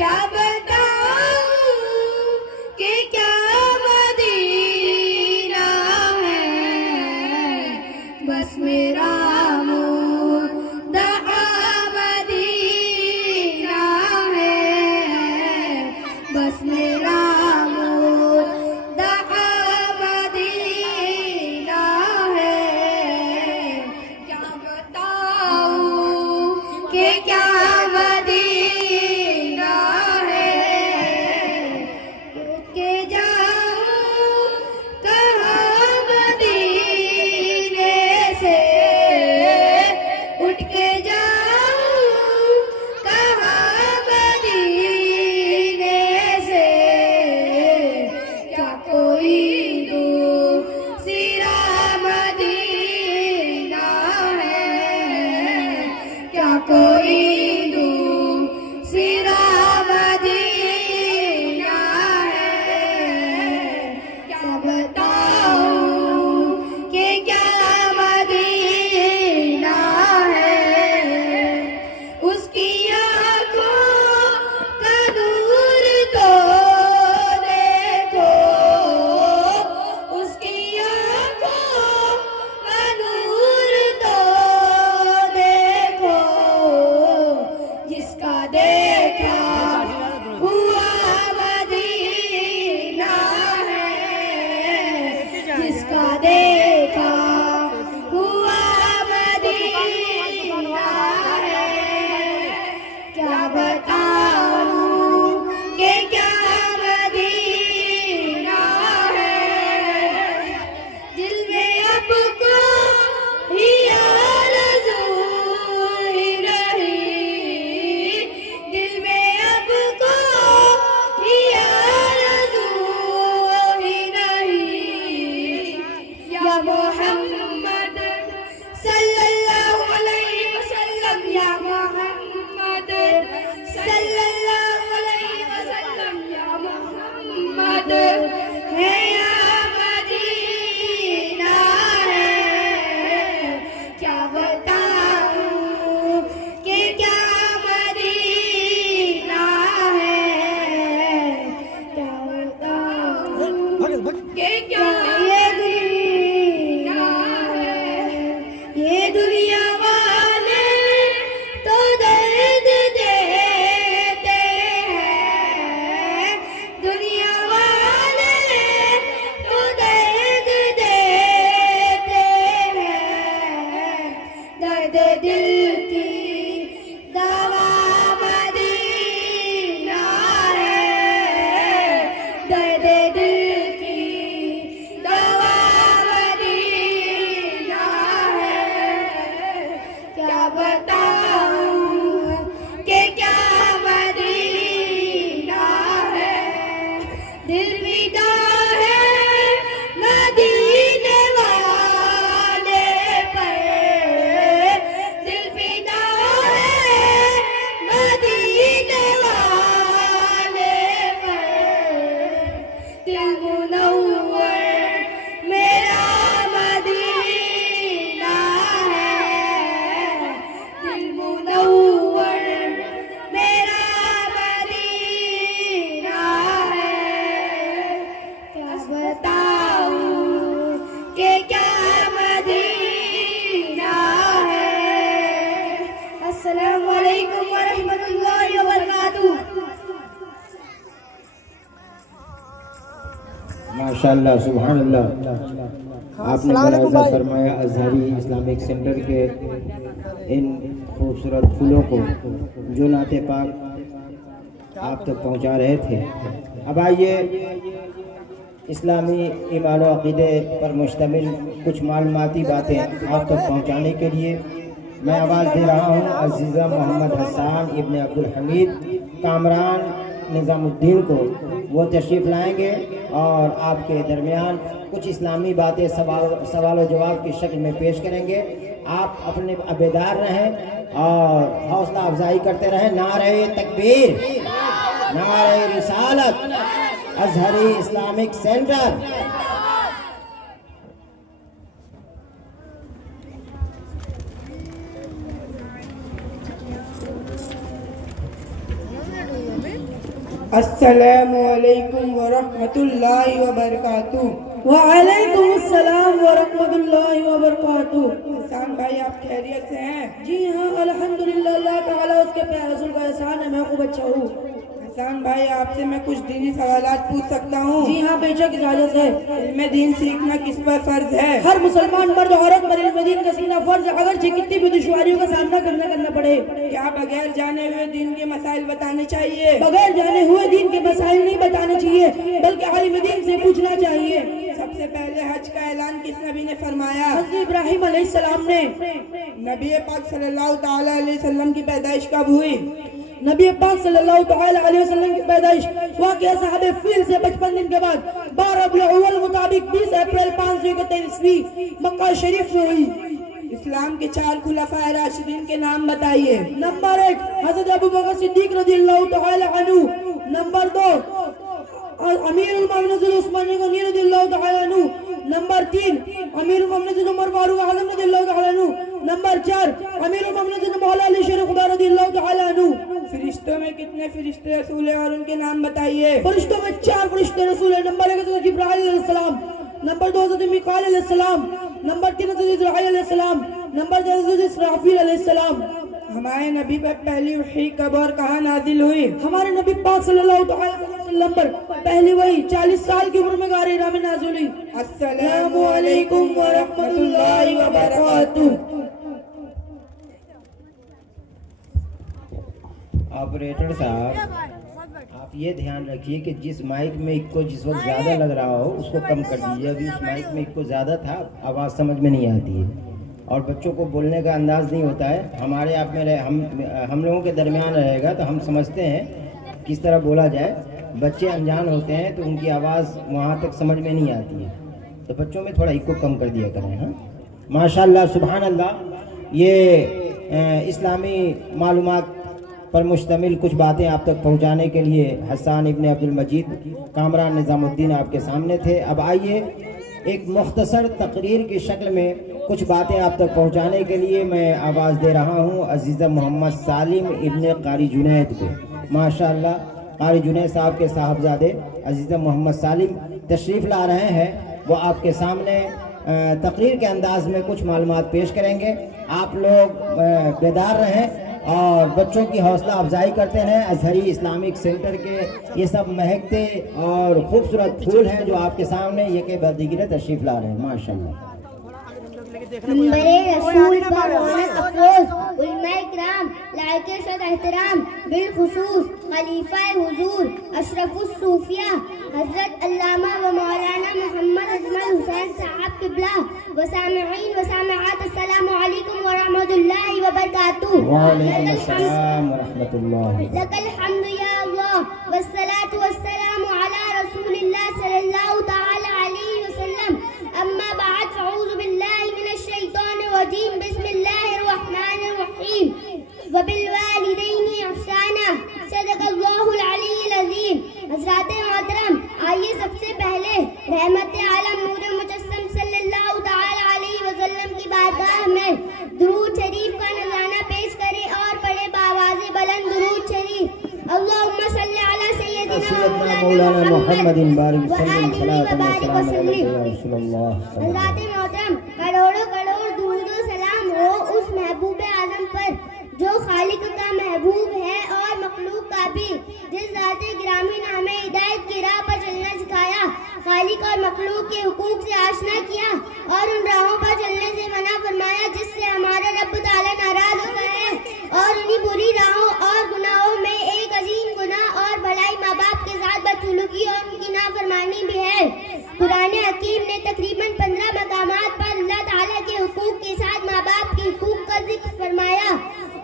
کیا بتاؤں کہ کیا مدینہ ہے، بس میرا مدعا مدینہ ہے، بس میرا مدعا مدینہ ہے، کیا بتاؤں کہ کیا مدینہ ہے، اٹھ کے جاؤں کہاں مدینے سے، اٹھ کے جاؤں کہاں مدینے سے، کیا کوئی دوسرا مدینہ ہے، کیا کوئی دوسرا مدینہ ہے، کیا بتاؤں کہ کیا مدینہ ہے، اس کی آنکھوں کا نور تو دیکھو، اس کی آنکھوں کا نور تو دیکھو، جس کا دیکھا ہوا مدینہ ہے، جس کا دیکھا ہوا مدینہ ہے، کیا بتاؤں کہ کیا مدینہ ہے، دل میں اب کوئی آرزو ہی نہیں، دل میں اب کوئی آرزو ہی نہیں، یا محمد صلی اللہ علیہ وسلم، یا محمد صلی اللہ علیہ وسلم، یا محمد ہے، یا مدینہ ہے، کیا بتاؤں کہ کیا مدینہ ہے، کیا بتاؤں کہ کیا مدینہ ہے، یہ دنیا والے تو درد دیتے ہیں، دنیا والے تو درد دیتے ہیں، درد دل کی دوا مدینہ ہے، درد دل کی دوا مدینہ ہے، کیا بتاؤں کہ کیا مدینہ ہے، دل فدا ہے مدینے والے پر، دل فدا ہے مدینے والے پر، دل منور میرا مدینہ ہے، دل منور میرا مدینہ ہے، کیا بتاؤں کہ کیا مدینہ ہے، السلام علیکم ورحمۃ اللہ وبرکاتہ۔ ماشاءاللہ، سبحان اللہ۔ آپ نے ملاحظہ فرمایا ازہری اسلامک سینٹر کے ان خوبصورت پھولوں کو جو نعت پاک آپ تک پہنچا رہے تھے۔ اب آئیے اسلامی ایمان و عقیدے پر مشتمل کچھ معلوماتی باتیں آپ تک پہنچانے کے لیے میں آواز دے رہا ہوں عزیزہ محمد حسان ابن عبدالحمید کامران نظام الدین کو۔ وہ تشریف لائیں گے اور آپ کے درمیان کچھ اسلامی باتیں سوال و جواب کی شکل میں پیش کریں گے۔ آپ اپنے بیدار رہیں اور حوصلہ افزائی کرتے رہیں۔ نعرہ تکبیر، نعرہ رسالت، ازہری اسلامک سینٹر۔ السلام علیکم ورحمۃ اللہ وبرکاتہ۔ وعلیکم السلام ورحمۃ اللہ وبرکاتہ۔ حسان بھائی آپ خیریت سے ہیں؟ جی ہاں الحمدللہ، اللہ تعالیٰ اس کے پیارے رسول کا احسان ہے، میں خوب اچھا ہوں۔ حسان بھائی آپ سے میں کچھ دینی سوالات پوچھ سکتا ہوں؟ جی ہاں بے شک اجازت ہے۔ علم دین سیکھنا کس پر فرض ہے؟ ہر مسلمان مرد عورت پر علم دین کا سیکھنا فرض ہے، اگرچہ کتنی بھی دشواریوں کا سامنا کرنا پڑے۔ کیا بغیر جانے ہوئے دین کے مسائل بتانے چاہیے؟ بغیر جانے ہوئے دین کے مسائل نہیں بتانے چاہیے، بلکہ عالم دین سے پوچھنا چاہیے۔ سب سے پہلے حج کا اعلان کس نبی نے فرمایا؟ حضرت ابراہیم علیہ السلام نے۔ نبی پاک صلی اللہ تعالی علیہ وسلم کی پیدائش کب ہوئی؟ نبی پاک صلی اللہ تعالی علیہ وسلم کی پیدائش واقعہ صاحب فیل سے 55 دن کے بعد 12 ربیع الاول مطابق 20 اپریل 531 مکہ شریف میں ہوئی۔ اسلام کے 4 خلفائے راشدین کے نام بتائیے۔ نمبر 1 حضرت ابوبکر صدیق رضی اللہ تعالی عنہ۔ نمبر 2 امیر المؤمنین عثمان غنی رضی اللہ تعالی عنہ۔ نمبر 3 امیر المؤمنین عمر فاروق اعظم رضی اللہ تعالی عنہ۔ نمبر 4 امیر المؤمنین مولا علی شیر خدا رضی اللہ تعالی عنہ۔ فرشتوں میں کتنے فرشتے رسول ہیں اور ان کے نام بتائیے۔ فرشتوں میں 4 فرشتے رسول ہیں۔ نمبر 1 حضرت جبرائیل علیہ السلام۔ نمبر 2 حضرت میکائیل علیہ السلام۔ نمبر 3 حضرت اسرائیل علیہ السلام۔ نمبر 4 حضرت اسرافیل علیہ السلام۔ ہمارے نبی پر پہلی وحی کب اور کہاں نازل ہوئی؟ ہمارے نبی پاک صلی اللہ تعالی وسلم پر پہلی وحی 40 سال کی عمر میں غار حرا میں نازل ہوئی۔ السلام علیکم ورحمۃ اللہ وبرکاتہ۔ آپریٹر صاحب آپ یہ دھیان رکھیے کہ جس مائک میں ایک کو جس وقت زیادہ لگ رہا ہو اس کو کم کر دیجیے۔ ابھی اس مائک میں ایک کو زیادہ تھا، آواز سمجھ میں نہیں آتی ہے اور بچوں کو بولنے کا انداز نہیں ہوتا ہے۔ ہمارے آپ میں ہم لوگوں کے درمیان رہے گا تو ہم سمجھتے ہیں کس طرح بولا جائے۔ بچے انجان ہوتے ہیں تو ان کی آواز وہاں تک سمجھ میں نہیں آتی ہے، تو بچوں میں تھوڑا ایک کو کم کر دیا کریں۔ ہاں ماشاءاللہ سبحان اللہ۔ یہ اسلامی معلومات پر مشتمل کچھ باتیں آپ تک پہنچانے کے لیے حسان ابن عبد المجید کامران نظام الدین آپ کے سامنے تھے۔ اب آئیے ایک مختصر تقریر کی شکل میں کچھ باتیں آپ تک پہنچانے کے لیے میں آواز دے رہا ہوں عزیزہ محمد سالم ابن قاری جنید کو۔ ماشاءاللہ قاری جنید صاحب کے صاحبزادے عزیزہ محمد سالم تشریف لا رہے ہیں، وہ آپ کے سامنے تقریر کے انداز میں کچھ معلومات پیش کریں گے۔ آپ لوگ بیدار رہیں اور بچوں کی حوصلہ افزائی کرتے ہیں۔ ازہری اسلامک سینٹر کے یہ سب مہکتے اور خوبصورت پھول ہیں جو آپ کے سامنے یہ کہ بدیگرہ تشریف لا رہے ہیں۔ ماشاءاللہ منبر رسول پر رونق افروز علماء اکرام لائق صد احترام، بالخصوص خلیفہ حضور اشرف الصوفیہ حضرت علامہ و مولانا محمد اجمل حسین صاحب قبلہ و سامعین و سامعات، السلام علیکم ورحمۃ اللہ وبرکاتہ۔ وعلیکم السلام ورحمۃ اللہ۔ لک الحمد یا اللہ والصلاة والسلام علی رسول اللہ صلی اللہ تعالی علیہ وسلم، اما بعد فاعوذ باللہ من الشیطان الرجیم، بسم اللہ الرحمن الرحیم، وبالوالدین احسانا، صدق اللہ العلی العظیم۔ حضرات محترم، آئیے سب سے پہلے رحمت عالم نور مجسم صلی اللہ تعالی علیہ وسلم کی بارگاہ میں درود شریف کا نذرانہ پیش کریں اور پڑھے بآواز بلند درود شریف۔ اللہم صلی علی سیدنا مولانا محمد بارک وسلم وآلہ وبارک وسلم۔ یا رسول اللہ۔ حضرات محترم، کروڑوں کروڑ درود و سلام ہو اس محبوب اعظم پر جو خالق کا محبوب ہے اور مخلوق کا بھی، جس ذات گرامی نے ہمیں ہدایت کی راہ پر چلنا سکھایا، خالق اور مخلوق کے حقوق سے آشنا کیا اور ان راہوں پر چلنے سے منع فرمایا جس سے ہمارا رب تعالیٰ ناراض ہوتا ہے، اور انہی بری راہوں اور گناہوں میں ایک عظیم گناہ اور بھلائی ماں باپ کے ساتھ بدسلوکی اور ان کی نافرمانی بھی ہے۔ قرآن حکیم نے تقریباً 15 مقامات پر اللہ تعالیٰ کے حقوق کے ساتھ ماں باپ کے حقوق کا ذکر فرمایا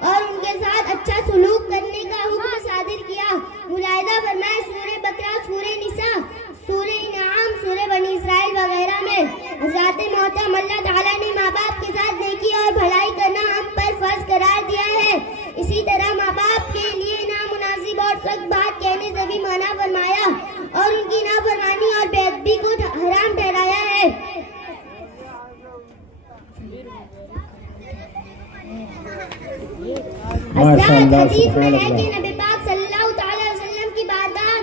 اور ان کے ساتھ اچھا سلوک کرنے کا حکم صادر کیا۔ ملاحظہ فرمائے سورہ بقرہ، سورہ نساء، سورہ انعام، سورہ بنی اسرائیل وغیرہ میں۔ حضرات محترم، اللہ تعالیٰ نے ماں باپ کے ساتھ نیکی اور بھلائی کرنا ہم پر فرض قرار دیا ہے، اسی طرح ماں باپ کے لیے نامناسب اور سخت بات کہنے سے بھی منع فرمایا اور ان کی نافرمانی اور بے ادبی کو حرام ٹھہرایا ہے۔ حضرات حدیث میں ہے کہ نبی پاک صلی اللہ تعالی وسلم کی بارگاہ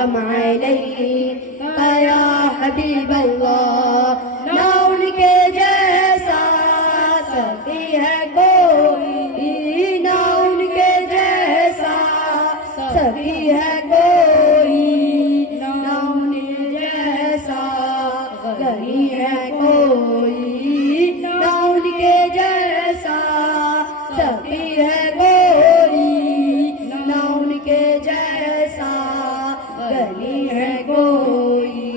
وسلم عليك يا حبيب الله نہ ان کے جیسا سخی ہے کوئی نہ ان کے جیسا سخی ہے کوئی نہ ان جیسا غنی ہے کوئی نہ ان کے جیسا سخی ہے کوئی نہ ان کے جیسا غنی ہے کوئی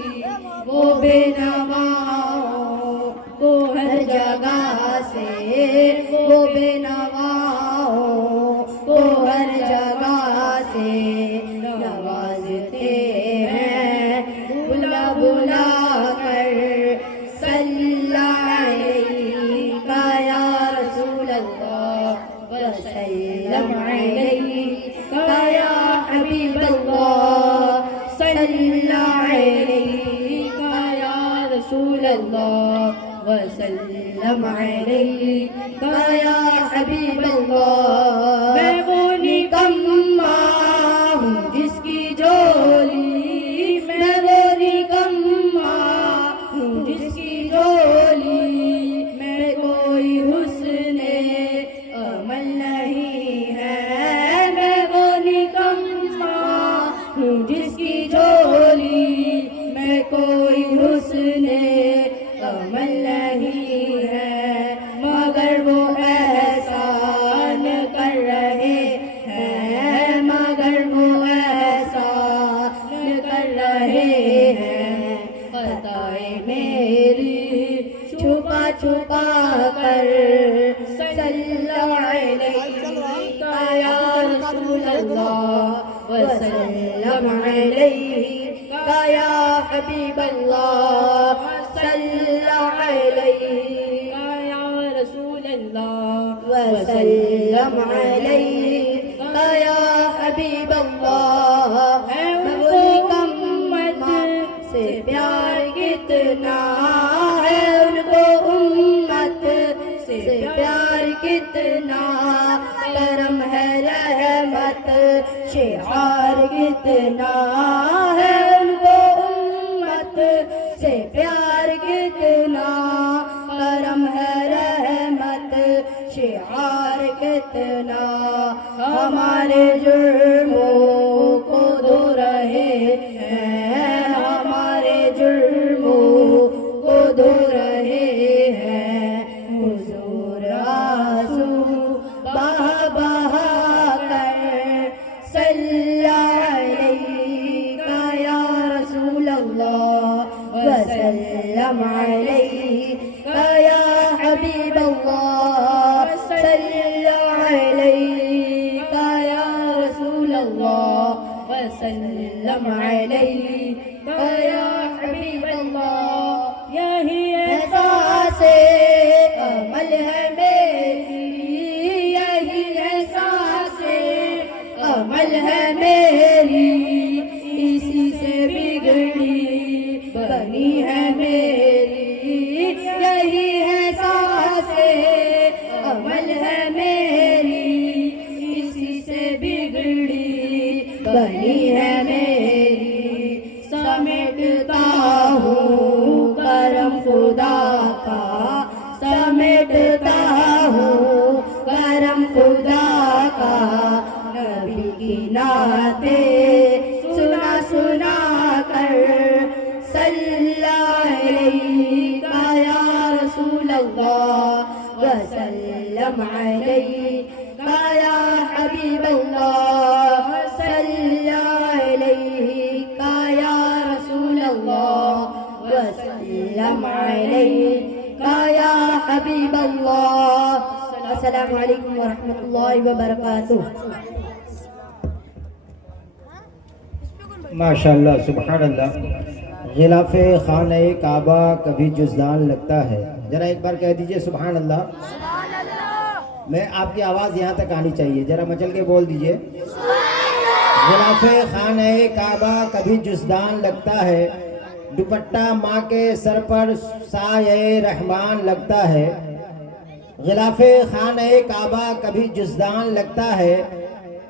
وہ بے نواؤں کو ہر جگہ سے وہ بے نواؤں کو ہر جگہ سے نوازتے ہیں بلا بلا کر صلی علیک یا رسول اللہ وسلم علیک یا حبیب اللہ صلی علیک یا رسول اللہ وسلم علیک یا حبیب اللہ میں وہ نکما ہوں جس کی جولی میں وہ نکما ہوں جس کی جولی میں کوئی حسن عمل نہیں ہے میں وہ نکما ہوں جس کی جولی میں کوئی حسن عمل نہیں ہے مگر وہ احسان کر رہے ہیں مگر وہ احسان کر رہے ہیں خطائیں میری چھپا چھپا کر صلی علیک یا رسول اللہ وسلم علیک یا حبیب اللہ صلی علیک یا رسول اللہ وسلم علیک یا حبیب اللہ ان کو امت سے پیار کتنا ہے ان کو امت سے پیار کتنا کرم ہے رحمت شعار کتنا ہے ان کو امت سے پیار کتنا کرم ہے رحمت شعار کتنا ہمارے جرموں کو دھو رہے ہیں ہمارے جرموں کو دھو رہے ہیں حضور آنسو بہا بہا کر صلی علیک یا رسول اللہ وسلم علیک یا حبیب اللہ صلی علیک یا رسول اللہ وسلم علیک یا حبیب اللہ یہی احساس عمل ہے میری یہی احساس عمل ہے میری اسی سے بگڑی بنی ہے میری یہی احساس عمل ہے میری اسی سے بگڑی بنی ہے میری سمیٹتا ہوں کرم خدا کا سمیٹتا ہوں کرم خدا کا نبی کی نعتیں سنا سنا کر صلی علیک یا رسول اللہ وسلم علیک یا حبیب اللہ صلی علیک یا رسول اللہ وسلم علیک یا حبیب اللہ السلام علیکم ورحمۃ اللہ وبرکاتہ ماشاءاللہ سبحان اللہ غلاف خانہ کعبہ کبھی جزدان لگتا ہے ذرا ایک بار کہہ دیجئے سبحان اللہ میں آپ کی آواز یہاں تک آنی چاہیے ذرا مچل کے بول دیجئے غلاف خانہ کعبہ کبھی جزدان لگتا ہے دوپٹہ ماں کے سر پر سایہ رحمان لگتا ہے غلاف خانہ کعبہ کبھی جزدان لگتا ہے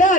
4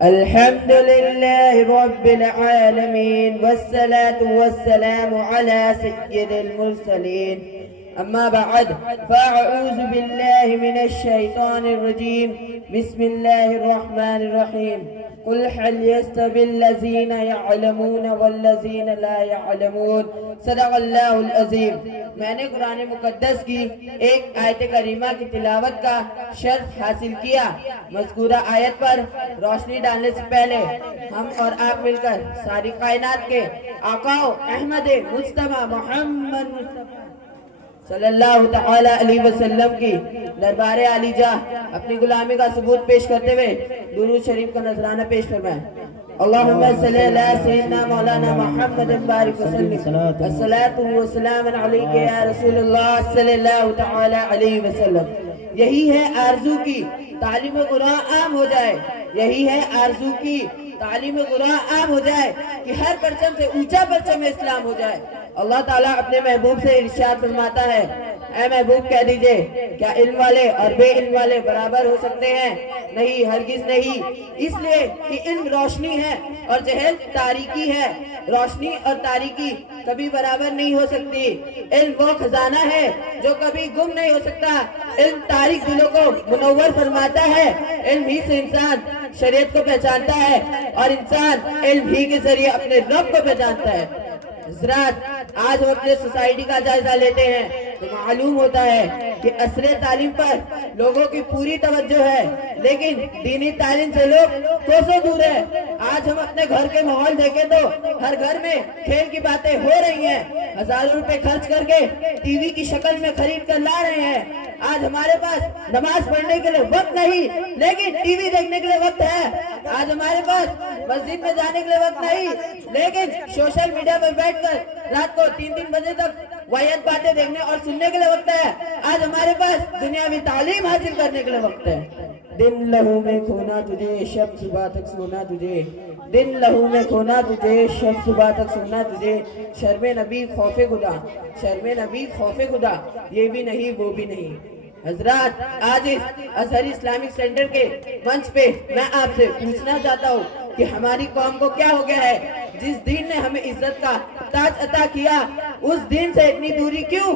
الحمد لله رب العالمين والصلاة والسلام على سيد المرسلين أما بعد فأعوذ بالله من الشيطان الرجيم بسم الله الرحمن الرحيم قل هل يستوي الذين يعلمون والذين لا يعلمون صدق اللہ العظیم. میں نے قرآن مقدس کی ایک آیت کریمہ کی تلاوت کا شرف حاصل کیا. مذکورہ آیت پر روشنی ڈالنے سے پہلے ہم اور آپ مل کر ساری کائنات کے آقا احمد مصطفیٰ محمد صلی اللہ تعالی علیہ وسلم کی دربار عالی جاہ اپنی غلامی کا ثبوت پیش کرتے ہوئے درود شریف کا نذرانہ پیش فرمائیں. اللہم صلی اللہ سیدنا مولانا محمد بارک وسلم الصلاۃ والسلام علیک یا رسول اللہ صلی اللہ تعالی علیہ وسلم. یہی ہے آرزو کی تعلیم قرآن عام ہو جائے. یہی ہے آرزو کی تعلیم قرآن عام ہو جائے کہ ہر پرچم سے اونچا پرچم اسلام ہو جائے. اللہ تعالیٰ اپنے محبوب سے ارشاد فرماتا ہے اے محبوب کہہ دیجئے کیا علم والے اور بے علم والے برابر ہو سکتے ہیں؟ نہیں، ہرگز نہیں. اس لیے کہ علم روشنی ہے اور جہل تاریکی ہے. روشنی اور تاریکی کبھی برابر نہیں ہو سکتی. علم وہ خزانہ ہے جو کبھی گم نہیں ہو سکتا. علم تاریک دلوں کو منور فرماتا ہے. علم ہی سے انسان شریعت کو پہچانتا ہے اور انسان علم ہی کے ذریعے اپنے رب کو پہچانتا ہے. حضرات، آج ہم اپنے سوسائٹی کا جائزہ لیتے ہیں تو معلوم ہوتا ہے کہ عصر تعلیم پر لوگوں کی پوری توجہ ہے، لیکن دینی تعلیم سے لوگ کوسوں دور ہے. آج ہم اپنے گھر کے ماحول دیکھیں تو ہر گھر میں کھیل کی باتیں ہو رہی ہیں. ہزاروں روپے خرچ کر کے ٹی وی کی شکل میں خرید کر لا رہے ہیں. آج ہمارے پاس نماز پڑھنے کے لیے وقت نہیں، لیکن ٹی وی دیکھنے کے لیے وقت ہے. آج ہمارے پاس مسجد میں جانے کے لیے وقت نہیں، لیکن سوشل میڈیا پر بیٹھ کر رات کو 3 بجے تک واحد باتیں دیکھنے اور سننے کے لیے وقت ہے. آج ہمارے پاس دنیاوی تعلیم حاصل کرنے کے لیے وقت ہے. دن لہو میں کھونا تجھے، شب صبح تک سونا تجھے. دن لہو میں کھونا تجھے، شب صبح تک سونا تجھے. شرم نبی خوف خدا، شرم نبی خوف خدا، یہ بھی نہیں وہ بھی نہیں. حضرات، آج اس ازہر اسلامک سینٹر کے منچ پہ میں آپ سے پوچھنا چاہتا ہوں کہ ہماری قوم کو کیا ہو گیا ہے؟ جس دین نے ہمیں عزت کا تاج عطا کیا، اس دین سے اتنی دوری کیوں؟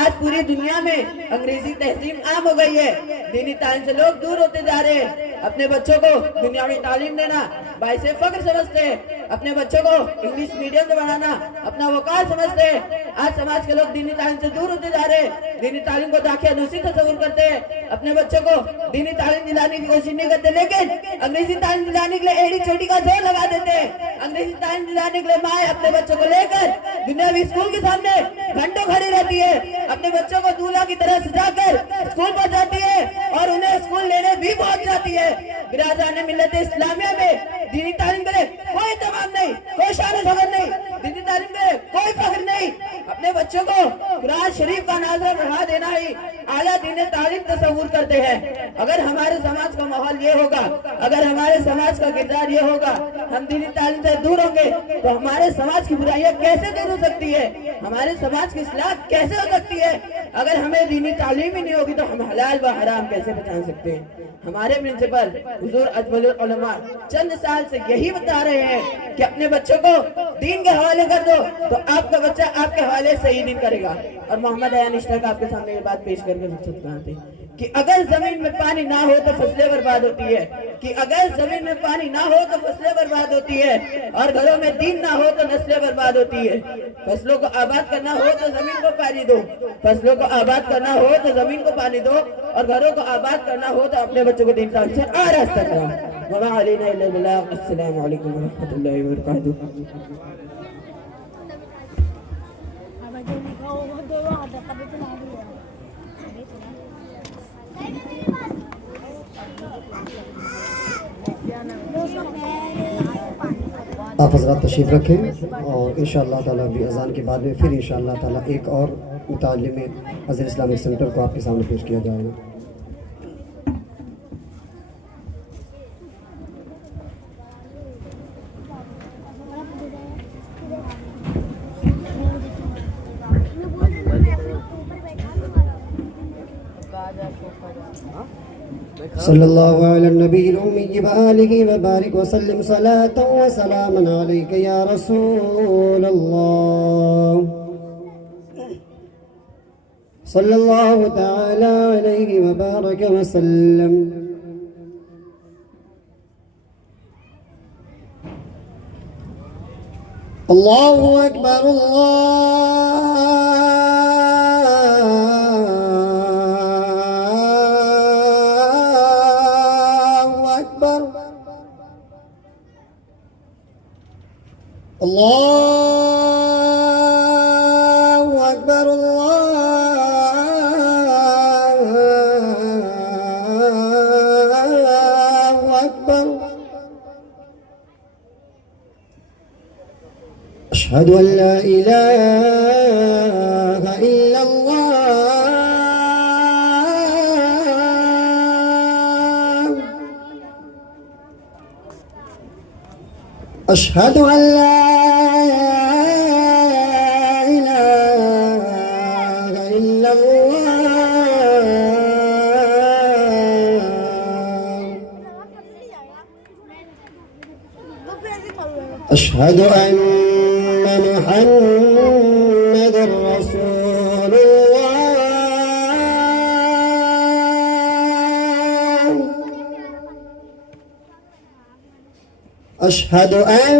آج پوری دنیا میں انگریزی تہذیب عام ہو گئی ہے. دینی تعلیم سے لوگ دور ہوتے جا رہے ہیں. اپنے بچوں کو دنیاوی تعلیم دینا باعث فخر سمجھتے ہیں. اپنے بچوں کو انگلش میڈیم سے پڑھانا اپنا وقار سمجھتے ہیں. آج سماج کے لوگ دینی تعلیم سے دور ہوتے جا رہے ہیں. دینی تعلیم کو داخلہ دوسری تصور کرتے ہیں. اپنے بچوں کو دینی تعلیم دلانے کی کوشش نہیں کرتے، لیکن انگریزی تعلیم دلانے کے لیے ایڑی چوٹی کا زور لگا دیتے ہیں. انگریزی تعلیم دلانے کے لیے مائیں اپنے بچوں کو لے کر دنیاوی اسکول کے سامنے گھنٹوں کھڑی رہتی ہے. اپنے بچوں کو دولہا کی طرح سجا کر اسکول پہنچاتی ہے اور انہیں اسکول لینے بھی پہنچ جاتی ہے. برادران ملت اسلامیہ میں دینی تعلیم کے لیے کوئی اہتمام نہیں، کوئی شان و شوکت نہیں. دینی تعلیم کے لیے کوئی فخر نہیں. اپنے بچوں کو قرآن شریف کا ناظرہ پڑھا دینا ہی اعلیٰ دین تعلیم تصور کرتے ہیں. اگر ہمارے سماج کا ماحول یہ ہوگا، اگر ہمارے سماج کا کردار یہ ہوگا، ہم دینی تعلیم سے دور ہوں گے تو ہمارے سماج کی برائیاں کیسے دور ہو سکتی ہے؟ ہمارے سماج کی اصلاح کیسے ہو سکتی ہے؟ اگر ہمیں دینی تعلیم ہی نہیں ہوگی تو ہم حلال و حرام کیسے پہچان سکتے ہیں؟ ہمارے پرنسپل حضور اجمل العلماء چند سال سے یہی بتا رہے ہیں کہ اپنے بچوں کو دین کے حوالے کر دو تو آپ کا بچہ آپ کے حوالے صحیح دین کرے گا. اور محمد عیان اشتاق آپ کے سامنے یہ بات پیش کر کے مقصد بناتے ہیں کہ اگر زمین میں پانی نہ ہو تو فصلیں برباد ہوتی ہے، کہ اگر زمین میں پانی نہ ہو تو فصلیں برباد ہوتی ہے، اور گھروں میں دین نہ ہو تو نسلیں برباد ہوتی ہے. فصلوں کو آباد کرنا ہو تو زمین کو پانی دو، فصلوں کو آباد کرنا ہو تو زمین کو پانی دو، اور گھروں کو آباد کرنا ہو تو اپنے بچوں کو دین تعلیم سے آراستہ کرو. وما علینا الا البلاغ. السلام علیکم ورحمۃ اللہ وبرکاتہ. آپ حضرات تشریف رکھیں اور انشاءاللہ تعالیٰ بھی اذان کے بعد میں پھر انشاءاللہ تعالیٰ ایک اور متعلم ازہر اسلامک سینٹر کو آپ کے سامنے پیش کیا جائے گا. ہاں صلى الله على النبي الأمي وآله وبارك وسلم صلاة وسلاما عليك يا رسول الله صلى الله تعالى عليه وبارك وسلم. الله أكبر الله أكبر الله أكبر الله أكبر. أشهد أن لا إله إلا الله أشهد أن لا إله إلا الله أشهد أن محمد رسول الله أشهد أن